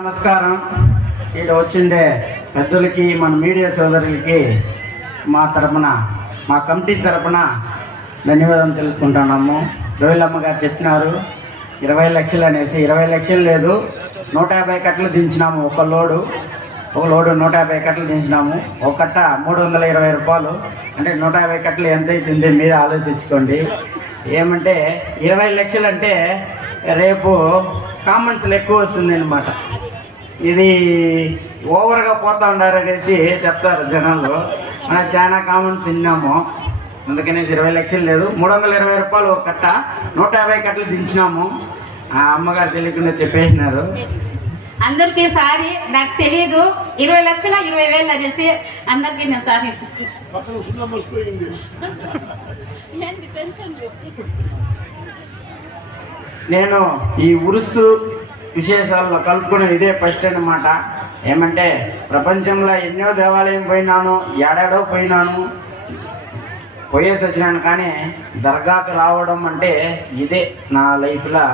నమస్కారం. ఇక్కడ వచ్చిండే పెద్దలకి మన మీడియా సోదరులకి మా తరపున మా కమిటీ తరపున ధన్యవాదాలు తెలుసుకుంటున్నాము. రోహిలమ్మ గారు చెప్పినారు 20 లక్షలు అనేసి. 20 లక్షలు లేదు, 150 కట్టలు దించినాము. ఒక లోడు 150 కట్టలు దించినాము. ఒక కట్ట 320 రూపాయలు. అంటే 150 కట్టలు ఎంత అవుతుంది మీరు ఆలోచించుకోండి. ఏమంటే 20 లక్షలు అంటే రేపు కామెంట్స్లు ఎక్కువ వస్తుంది అన్నమాట. ఇది ఓవర్గా పోతా ఉన్నారనేసి చెప్తారు జనాలు. మనం చాలా కామెంట్స్ విన్నాము. అందుకనేసి 20 లక్షలు లేదు, 320 రూపాయలు ఒక కట్ట, 150 కట్టలు దించినాము. ఆ అమ్మగారు తెలియకుండా చెప్పేసినారు. అందరికీ సారీ, నాకు తెలియదు 20 లక్షల 20,000 అనేసి. అందరికీ నేను సారీ. నేను ఈ ఉరుసు విశేషాల్లో కలుపుకునే ఇదే ఫస్ట్ అన్నమాట. ఏమంటే ప్రపంచంలో ఎన్నో దేవాలయం పోయినాను, ఏడాడో పోయినాను, పోయేసి వచ్చినాను. కానీ దర్గాకు రావడం అంటే ఇదే నా లైఫ్లో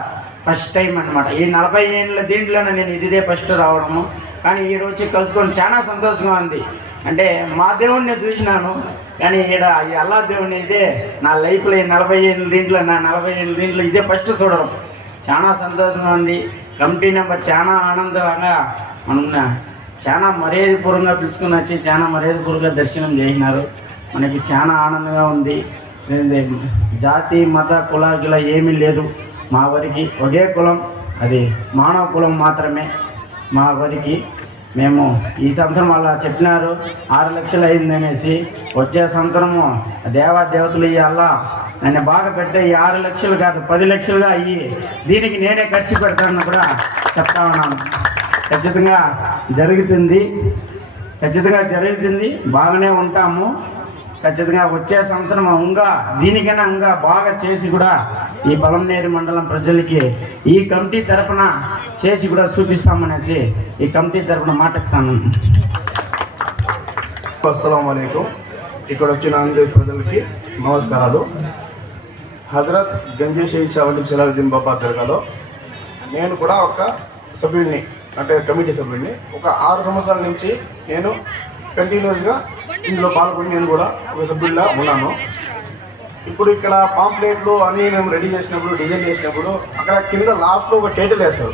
ఫస్ట్ టైం అనమాట. ఈ 40 ఏళ్ళ దీంట్లోనే నేను ఇదే ఫస్ట్ రావడము. కానీ ఈ రోజు కలుసుకొని చాలా సంతోషంగా ఉంది. అంటే మా దేవుణ్ణి చూసినాను, కానీ ఇక్కడ ఈ అల్లా దేవుణ్ణి ఇదే నా లైఫ్లో ఈ 40 ఏళ్ళ దీంట్లో ఇదే ఫస్ట్ చూడడం. చాలా సంతోషంగా ఉంది. కమిటీ నెంబర్ చాలా ఆనందంగా మనం చాలా మర్యాదపూర్వకంగా పిలుచుకుని వచ్చి చాలా మర్యాదపూర్వకంగా దర్శనం చేసినారు. మనకి చాలా ఆనందంగా ఉంది. జాతి మత కుల ఏమీ లేదు. మా వరికి ఒకే కులం, అది మానవ కులం మాత్రమే. మా వరికి మేము ఈ సంవత్సరం అలా చెప్పినారు 6 లక్షలు అయింది అనేసి. వచ్చే సంవత్సరము దేవతలు అల్లా నన్ను బాగా పెట్టే ఈ 6 లక్షలు కాదు 10 లక్షలుగా అయ్యి దీనికి నేనే ఖర్చు పెడతానని కూడా చెప్తా ఉన్నాను. ఖచ్చితంగా జరుగుతుంది. బాగానే ఉంటాము. ఖచ్చితంగా వచ్చే సంవత్సరం ఇంకా దీనికైనా ఇంకా బాగా చేసి కూడా ఈ పొలంనేరు మండలం ప్రజలకి ఈ కమిటీ తరపున చేసి కూడా చూపిస్తామనేసి ఈ కమిటీ తరపున మాటిస్తాను. అస్సలాము అలైకుం. ఇక్కడ వచ్చిన అందరి ప్రజలకి నమస్కారాలు. హజరత్ గంజే షహీద్ షావలి జలాలుద్దీన్ బాబా దర్గాలో నేను కూడా ఒక సభ్యుడిని, అంటే కమిటీ సభ్యుడిని. ఒక 6 సంవత్సరాల నుంచి నేను కంటిన్యూస్గా ఇందులో పాల్గొని నేను కూడా ఒక సభ్యుడిలా ఉన్నాను. ఇప్పుడు ఇక్కడ పాంప్లెట్లు అన్నీ మేము రెడీ చేసినప్పుడు, డిజైన్ చేసినప్పుడు అక్కడ కింద లాస్ట్లో ఒక టైటిల్ వేస్తారు,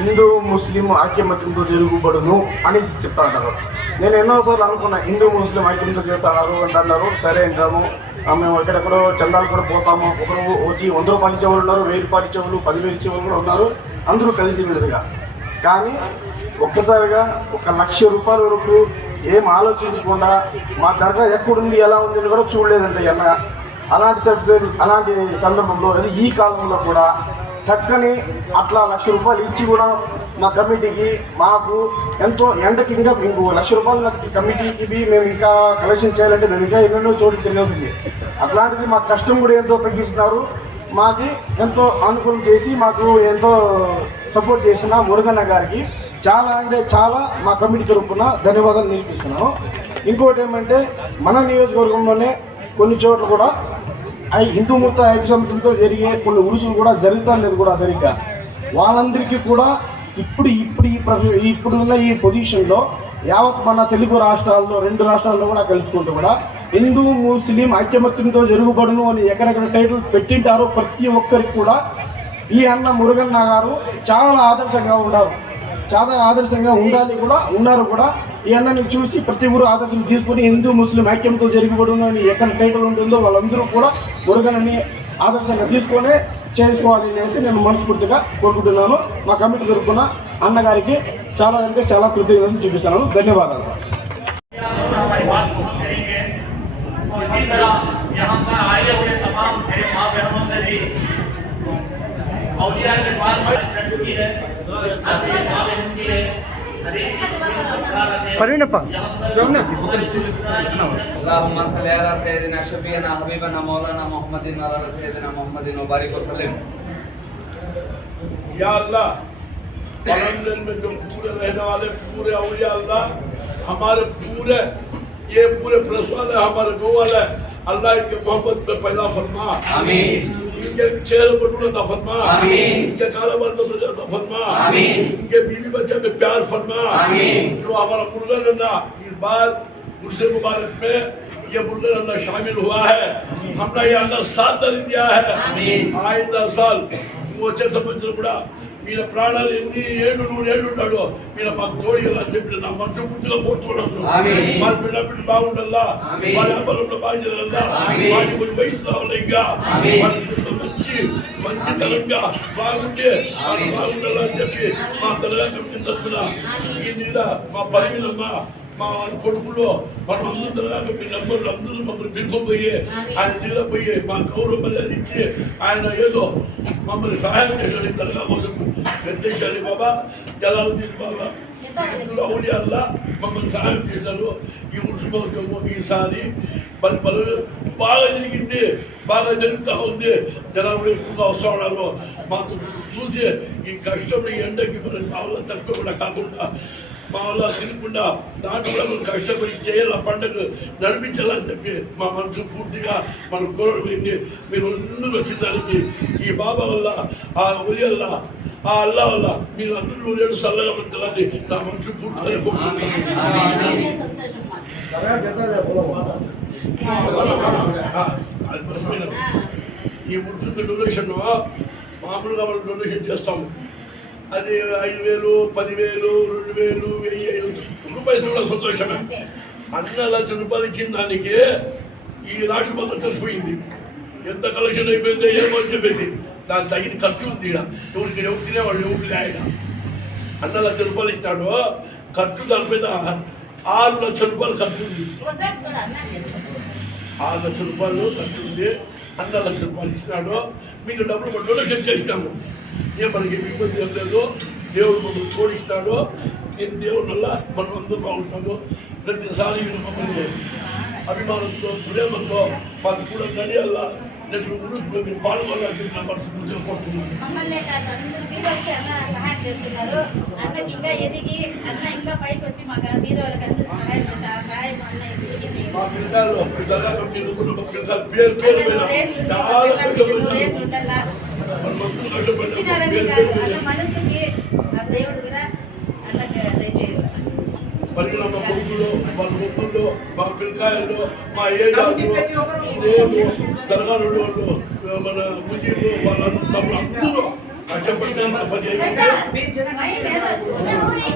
హిందూ ముస్లిం ఐక్యమత్యంతో జరుగుబడును అని చెప్తా అంటారు. నేను ఎన్నోసార్లు అనుకున్నా హిందూ ముస్లిం ఐక్యంతో చేస్తున్నారు అంటున్నారు. సరే అంటాము. మేము ఎక్కడెక్కడో చందాలు కూడా పోతాము. ఒకరు వచ్చి 100 రూపాయలు ఇచ్చేవాళ్ళు ఉన్నారు, 1000 రూపాయలు ఇచ్చేవాళ్ళు, 10,000 ఇచ్చేవాళ్ళు కూడా ఉన్నారు. అందరూ కలిసి విధంగా. కానీ ఒక్కసారిగా 1,00,000 రూపాయల వరకు ఏం ఆలోచించకుండా మా దర్గా ఎక్కడుంది ఎలా ఉంది అని కూడా చూడలేదంటే అలాంటి సందర్భంలో అది ఈ కాలంలో కూడా చక్కని అట్లా 1,00,000 రూపాయలు ఇచ్చి కూడా మా కమిటీకి మాకు ఎంతో ఎండకి ఇంకా మీకు 1,00,000 రూపాయలు కమిటీకి మేము ఇంకా కలెక్షన్ చేయాలంటే మేము ఇంకా ఎన్నెన్నో చోటు తిరగాల్సింది. అట్లాంటిది మా కష్టం కూడా ఎంతో తగ్గిస్తున్నారు. మాకు ఎంతో అనుకూలం చేసి మాకు ఎంతో సపోర్ట్ చేసిన మురుగన్న గారికి చాలా అంటే చాలా మా కమిటీ తరపున ధన్యవాదాలు నిలిపిస్తున్నాను. ఇంకోటి ఏమంటే మన నియోజకవర్గంలోనే కొన్ని చోట్ల కూడా హిందూ ముక్త ఐక్యమత్యంతో జరిగే కొన్ని ఉరుసులు కూడా జరుగుతాయి కూడా సరిగ్గా. వాళ్ళందరికీ కూడా ఇప్పుడున్న ఈ పొజిషన్లో యావత్ మన తెలుగు రాష్ట్రాల్లో 2 రాష్ట్రాల్లో కూడా కలుసుకుంటూ కూడా హిందూ ముస్లిం ఐక్యమత్యంతో జరుగుబడును అని ఎక్కడెక్కడ టైటిల్ పెట్టింటారో ప్రతి ఒక్కరికి కూడా ఈ అన్న మురుగన్న గారు చాలా ఆదర్శంగా ఉండాలి కూడా ఉన్నారు కూడా. ఈ అన్నని చూసి ప్రతి ఊరు ఆదర్శం తీసుకొని హిందూ ముస్లిం ఐక్యంతో జరుగుబడును అని ఎక్కడ టైటిల్ ఉంటుందో వాళ్ళందరూ కూడా మురుగన్నని ఆదర్శంగా తీసుకొని చేసుకోవాలి అనేసి నేను మనస్ఫూర్తిగా కోరుకుంటున్నాను. మా కమిటీ తరపున అన్నగారికి చాలా అంటే చాలా కృతజ్ఞతలు చూపిస్తున్నాను. ధన్యవాదాలు. اللهم صل على سيدنا شفيعنا حبيبنا مولانا محمد وعلى سيدنا محمد وبارك وسلم. या अल्लाह पलंदन में जो पूरे रहने वाले पूरे औलिया अल्लाह हमारे पूरे ये पूरे प्रेस वाले हमारे गो वाले अल्लाह के मोहब्बत में पैदा फरमा. आमीन. इनके चेहरे पर नूर अता फरमा, इनके कारोबार में बरकत अता फरमा, इनके बीवी बच्चे में प्यार फरमा। जो हमारा मुर्गा धंधा इस बार मुझसे मुबारक में ये मुर्गा धंधा शामिल हुआ है, हमने ये अल्लाह साथ दर दिया है। आइंदा साल वो अच्छे समझ కూడా మీరు ప్రాణాలు ఎన్ని ఏళ్ళు 100 ఏళ్ళు ఉంటాడో మీరు మాకు తోడిగా చెప్పి నా మనసు పూర్తిగా కోరుతున్నాను. వాళ్ళ బిడ్డ బాగుండాలా, వాళ్ళ వ్యాపారంలో బాగుండాలా, వాళ్ళకి కొంచెం వయసు రావాలి, ఇంకా మంచి మంచి తరంగా బాగుంటే వాళ్ళు బాగుండాలా అని చెప్పి మా తలగా కమిటీ తరఫున ఈ నీడ మా పరిమితమ్మ మా కొడుకులో మనం అందరూ మీ నంబర్లు అందరూ మమ్మల్ని పిలుపుపోయి ఆయన నిలబోయి మా గౌరవ మర్యాద ఇచ్చి ఆయన ఏదో మమ్మల్ని సహాయం చేశారు. తరగా కోసం వెంకటేశ్వరి బాబా, జలాలుద్దీన్ బాబా, అవులియాల్లా మమ్మల్ని సహాయం చేశారు. ఈ ఉత్సవం ఈసారి పలు బాగా జరిగింది, బాగా జరుగుతూ ఉంది. జనాలు ఎక్కువగా వస్తూ ఉన్నారు. మాకు చూసి ఈ కష్టం ఈ ఎండకి మనం కావాల తక్కువ కాకుండా మా వల్ల తినకుండా దాంట్లో కూడా మనం కష్టపడి చేయాల పండుగ నడిపించాలని చెప్పి మా మనసు పూర్తిగా మనం కోరబోయింది. మీరు అందరూ వచ్చిన దానికి ఈ బాబా వల్ల, ఆ ఒలి వల్ల, ఆ అల్లా వల్ల మీరు అందరూ 100 ఏళ్ళు చల్లగా ఉంచాలని నా మనసు పూర్తిగా ఈ మున్సిపల్ డొనేషన్ మామూలుగా మనం డొనేషన్ చేస్తాము. అది 5,000, 10,000, 2,000, 1,000 రూపాయలు కూడా సంతోషమే. అన్న ₹1,00,000 ఇచ్చిన దానికి ఈ రాష్ట్ర మొత్తం తెలిసిపోయింది. ఎంత కలెక్షన్ అయిపోయిందో ఏమో అని చెప్పింది. దానికి తగిన ఖర్చు ఉంది. ఎవరికి ఎవరు తినేవాళ్ళు ఎవరు ఆయన అన్న ₹1,00,000 ఇచ్చినాడు. ఖర్చు దాని మీద ₹6,00,000 ఖర్చు ఉంది. ₹6,00,000 ఖర్చు ఉంది. అన్న ₹1,00,000 ఇచ్చినాడు. మీకు డబ్బులు డొనేషన్ చేసినాము. ఏ మనకి ఇబ్బంది ఏం లేదు. దేవుడు మమ్మల్ని తోడిస్తాడు. నేను దేవుడు వల్ల మనం అందరూ బాగుంటాము. ప్రతిసారి మమ్మల్ని అభిమానంతో, ప్రేమతో మాకు కూడా గడియాల నెక్స్ట్ మీరు పాల్గొనాలని నా మనసు పూర్తిగా కోరుతున్నాను. మా పిల్లలు పేరు పేరు చాలా కష్టపడ్డారు. మరి మా కొడుకులు, వాళ్ళ ముగ్గులు, మా పిల్లకాయలు, మా ఏడాలు, దర్గాలు వాళ్ళు, మన ముజీలు, వాళ్ళందరూ అందరూ కష్టపడిన పని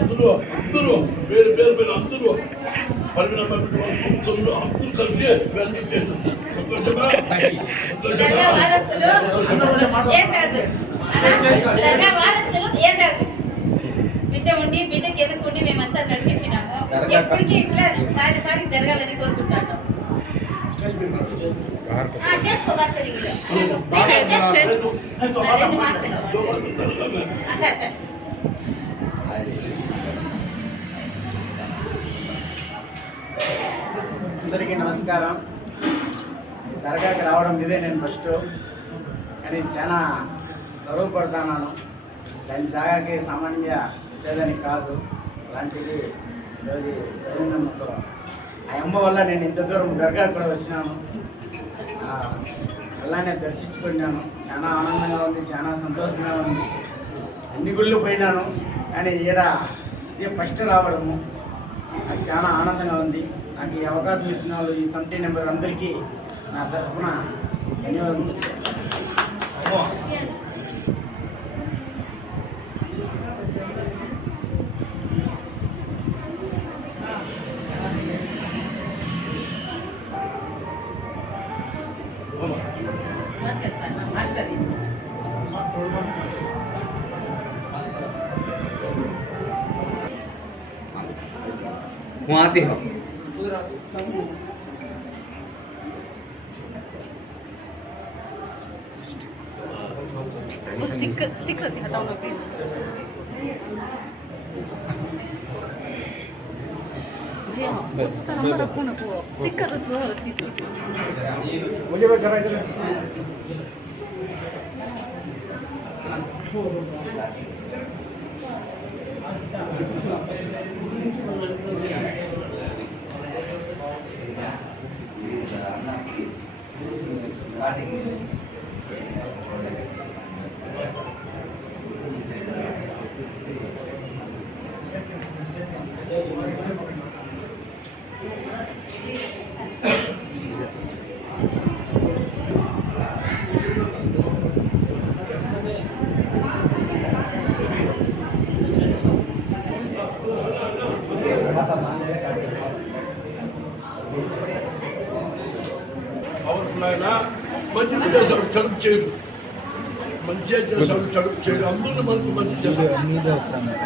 అందరూ అందరూ పేరు పేరు పేరు అందరూ పరిణామ అందరూ కలిసి బిడ్డ ఉండి బిడ్డకి ఎదుర్కొండి మేమంతా నడిపించినాము. ఎప్పటికీ ఇట్లా సారి జరగాలని కోరుకుంటాను. అందరికీ నమస్కారం. దర్గాకి రావడం ఇదే నేను ఫస్ట్, కానీ చాలా గర్వపడుతున్నాను. దాని జాగాకి సామాన్య వచ్చేదానికి కాదు. అలాంటిది ఈరోజు గవర్నమెంట్తో ఆ అమ్మ వల్ల నేను ఇంత దూరం దర్గా కూడా వచ్చినాను. అలానే దర్శించుకున్నాను. చాలా ఆనందంగా ఉంది, చాలా సంతోషంగా ఉంది. అన్ని గుళ్ళు పోయినాను, కానీ ఈడ ఇదే ఫస్ట్ రావడము నాకు చాలా ఆనందంగా ఉంది. నాకు ఈ అవకాశం ఇచ్చిన వాళ్ళు, ఈ కమిటీ నెంబర్ అందరికీ నా తరఫున ధన్యవాదాలు. आते हो स्टिकर हटाओ ना प्लीज। स्टिकर मुझे जरा इधर పవర్ఫుల్ ఆయన మంచిది చేశాడు, చదువు చేయడు, మంచిగా చేశాడు, చదువు చేయడు, అందరిని మనకు మంచి చేశాడు.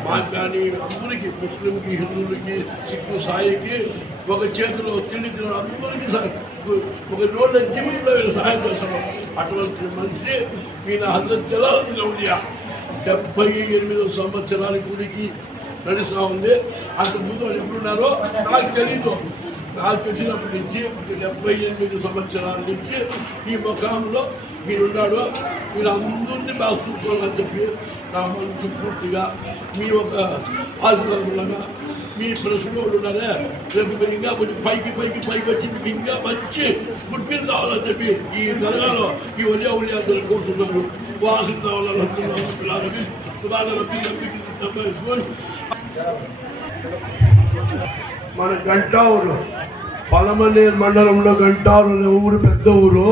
మాకు కానీ అందరికీ, ముస్లింకి, హిందువులకి, సిక్కు, సాయికి ఒక చేతిలో తిండి తినడం అందరికీ ఒక రోజుల జీవితంలో వీళ్ళు సహాయం చేస్తాడు. అటువంటి మనిషి ఈయన హజరత్ జలాలుద్దీన్ ఔలియా 78 సంవత్సరాల గుడికి నడుస్తూ ఉంది. అంతకుముందు వాళ్ళు ఎప్పుడున్నారో నాకు తెలీదు. నాకు తెలిసినప్పటి నుంచి 78 సంవత్సరాల నుంచి ఈ ముఖంలో మీరున్నాడు. మీరు అందరినీ బాగా చూసుకోవాలని చెప్పి నా మనసు పూర్తిగా మీ ఒక ఆశీర్వాదంలాగా మీ ప్రశ్నలు ఉన్నారే, రేపు మీరు ఇంకా కొంచెం పైకి వచ్చి మీకు ఇంకా మంచి గుర్తింపు కావాలని చెప్పి ఈ దర్గాలో ఈ ఉలియాదులు కోరుతున్నారు. మన గంటావులు పలమనేరు మండలంలో గంటావులు అనే ఊరు పెద్ద ఊరు.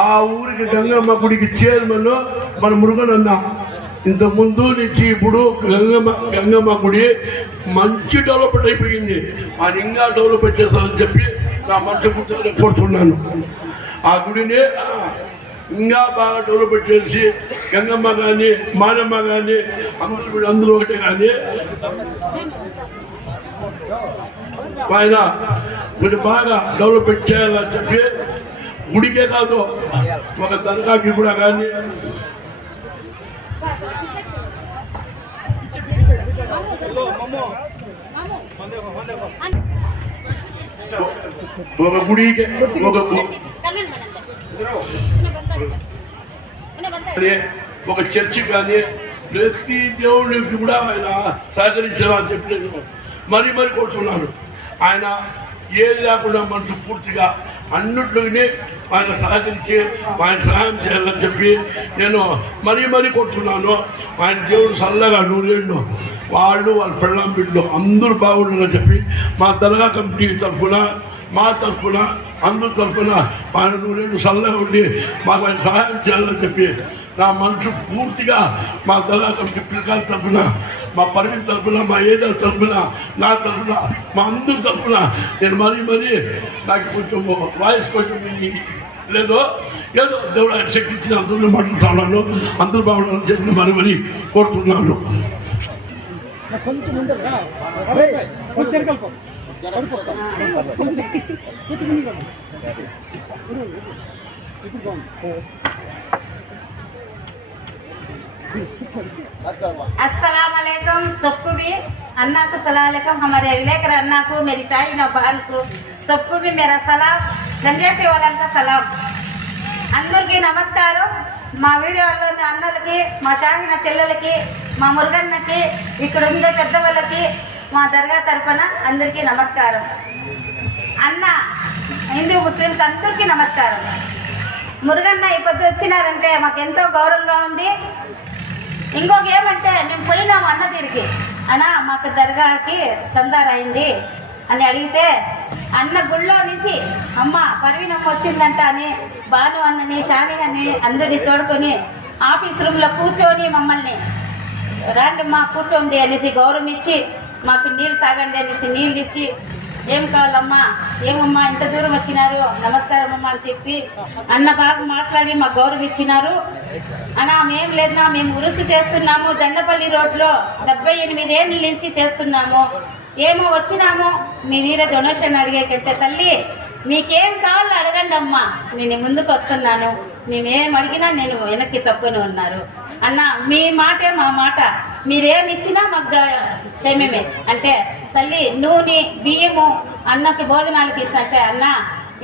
ఆ ఊరికి గంగమ్మ గుడికి చైర్మన్ మన మురుగనన్న. ఇంతకుముందు నుంచి ఇప్పుడు గంగమ్మ గుడి మంచి డెవలప్మెంట్ అయిపోయింది. ఆయన ఇంకా డెవలప్మెంట్ చేస్తారని చెప్పి నా మనసు గుర్తుగా కోరుతున్నాను. ఆ గుడిని ఇంకా బాగా డెవలప్మెంట్ చేసి గంగమ్మ కానీ మానమ్మ కానీ అందరూ ఒకటే కానీ ఆయన కొంచెం బాగా డెవలప్మెంట్ చేయాలని చెప్పి గుడికే కాదు ఒక దర్గాకి కూడా కానీ ఒక గుడికి ఒక చర్చి కానీ ప్రతి దేవుడికి కూడా ఆయన సహకరించాలని చెప్పి నేను మరీ కోరుతున్నాను. ఆయన ఏది లేకుండా మనసు పూర్తిగా అన్నింటినీ ఆయన సహకరించి ఆయన సహాయం చేయాలని చెప్పి నేను మరీ కోరుతున్నాను. ఆయన దేవుడు చల్లగా నూరేళ్ళు వాళ్ళు వాళ్ళ పెళ్ళాం బిడ్డలు అందరూ బాగుండాలని చెప్పి మా దర్గా కమిటీ తరఫున మా తరఫున అందరి తరఫున ఆయన నూరేళ్ళు చల్లగా ఉండి మాకు ఆయన సహాయం చేయాలని చెప్పి నా మనసు పూర్తిగా మా దర్గా కమిటీ పిల్లకాయల తరఫున, మా పరిమితి తరఫున, మా ఏదో తరఫున, నా తరఫున, మా అందరి తరఫున నేను మరీ నాకు కొంచెం వాయిస్ కొంచెం లేదో ఏదో దేవుడు ఆయన శక్తి ఇచ్చిన అందరూ మాట్లాడుతున్నాను. అందరూ బాగుండాలని చెప్పి మరీ కోరుతున్నాను. अस्सलाम वालेकुम सबको भी, अन्ना को सलाम अलैकुम, हमारे विलेकर अन्ना को, मेरी ताई ना बहन को, सबको भी मेरा सलाम, गंजेश वाला का सलाम. అందరికీ నమస్కారం. మా వీడియోలోని అన్నలకి, మా షాహిన చెల్లెలకి, మా మురుగన్నకి, ఇక్కడ ఉండే పెద్దవాళ్ళకి మా దర్గా తరఫున అందరికీ నమస్కారం. అన్న హిందూ ముస్లింకి అందరికీ నమస్కారం. మురుగన్న ఈ పొద్దు వచ్చినారంటే మాకు ఎంతో గౌరవంగా ఉంది. ఇంకొక ఏమంటే మేము పోయినాము అన్న తీరికి, అన్న మాకు దర్గాకి చందారైంది అని అడిగితే అన్న గుళ్ళో నుంచి అమ్మ పర్వీనమ్మ వచ్చిందంట అని భాను అన్నని, షాని అని అందరినీ తోడుకొని ఆఫీస్ రూమ్లో కూర్చొని మమ్మల్ని రాండి మా కూర్చోండి అనేసి గౌరవం ఇచ్చి, మాకు నీళ్ళు తాగండి అనేసి నీళ్ళు ఇచ్చి, ఏం కావాలమ్మా, ఏమమ్మా ఇంత దూరం వచ్చినారు, నమస్కారం అమ్మా అని చెప్పి అన్న బాగా మాట్లాడి మాకు గౌరవం ఇచ్చినారు. అన్నా మేం లేదన్నా, మేము ఉరుసు చేస్తున్నాము దండపల్లి రోడ్లో 78 ఏళ్ళ నుంచి చేస్తున్నాము. ఏమో వచ్చినాము మీ నీరే డొనేషన్ అడిగే కంటే తల్లి మీకేం కావాలో అడగండి అమ్మా, నేను ముందుకు వస్తున్నాను, మేమేం అడిగినా నేను వెనక్కి తక్కువనే ఉన్నారు. అన్న మీ మాటే మా మాట, మీరేమి ఇచ్చినా మాకు క్షేమమే అంటే తల్లి నూనె బియ్యము అన్నకి భోజనాలకి ఇస్తంటే అన్న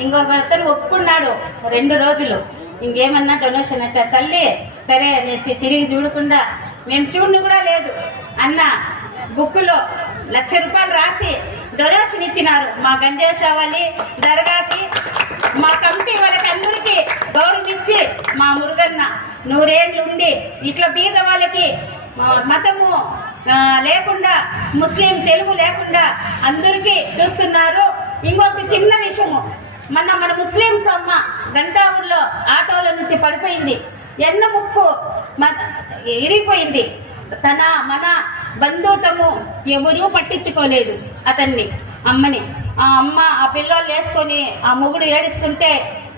ఇంకొక అతను ఒప్పుకున్నాడు 2 రోజులు ఇంకేమన్నా డొనేషన్ అంటే తల్లి సరే అనేసి తిరిగి చూడకుండా మేము చూడను కూడా లేదు. అన్న బుక్కులో 1,00,000 రూపాయలు రాసి డొనేషన్ ఇచ్చినారు మా గంజేషావళి దర్గాకి మా కమిటీ వాళ్ళకి అందరికీ గౌరవించి మా మురుగన్న నూరేళ్ళు ఉండి ఇట్లా బీద వాళ్ళకి మతము లేకుండా ముస్లిం తెలుగు లేకుండా అందరికీ చూస్తున్నారు. ఇంకొక చిన్న విషయము, మన ముస్లింస్ అమ్మ గంటావూరులో ఆటోల నుంచి పడిపోయింది, ఎన్న ముక్కు ఇరిగిపోయింది. మన బంధుత్వము ఎవరూ పట్టించుకోలేదు అతన్ని, అమ్మని. ఆ అమ్మ ఆ పిల్లలు వేసుకొని ఆ మొగుడు ఏడుస్తుంటే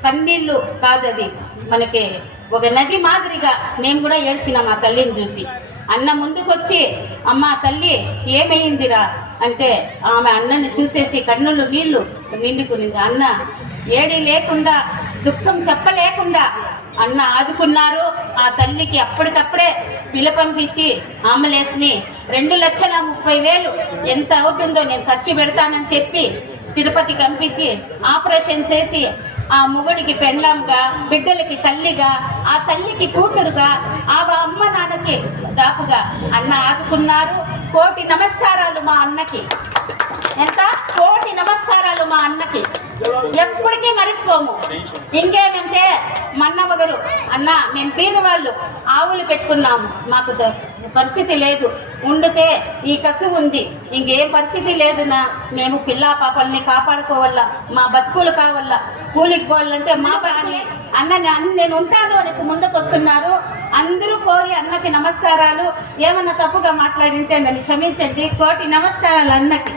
కన్నీళ్ళు కాదు, అది మనకి ఒక నది మాదిరిగా మేము కూడా ఏడ్చినాం ఆ తల్లిని చూసి. అన్న ముందుకొచ్చి అమ్మ తల్లి ఏమైందిరా అంటే ఆమె అన్నని చూసేసి కన్నులు నీళ్లు నిండుకునింది. అన్న ఏడి లేకుండా దుఃఖం చెప్పలేకుండా అన్న ఆదుకున్నారు. ఆ తల్లికి అప్పటికప్పుడే పంపించి అంబులెన్స్ని 2,30,000 ఎంత అవుతుందో నేను ఖర్చు పెడతానని చెప్పి తిరుపతికి పంపించి ఆపరేషన్ చేసి ఆ మొగుడికి పెండ్లంగా, బిడ్డలకి తల్లిగా, ఆ తల్లికి కూతురుగా, ఆ అమ్మ నాన్నకి దాపుగా అన్న ఆదుకున్నారు. కోటి నమస్కారాలు మా అన్నకి, ఎంత కోటి నమస్కారాలు మా అన్నకి, ఎప్పటికీ మరిచిపోము. ఇంకేమంటే మన్నవగరు అన్న మేము పేదవాళ్ళు ఆవులు పెట్టుకున్నాము, మాకు పరిస్థితి లేదు, ఉండితే ఈ కసు ఉంది, ఇంకేం పరిస్థితి లేదునా, మేము పిల్లా పాపల్ని కాపాడుకోవాలా, మా బతుకులు కావాలా, కూలికి పోవాలంటే మా బాగా అన్న నేను ఉంటాను అనేసి ముందుకు వస్తున్నారు. అందరూ కోరి అన్నకి నమస్కారాలు. ఏమన్నా తప్పుగా మాట్లాడింటే నన్ను క్షమించండి. కోటి నమస్కారాలు అన్నకి.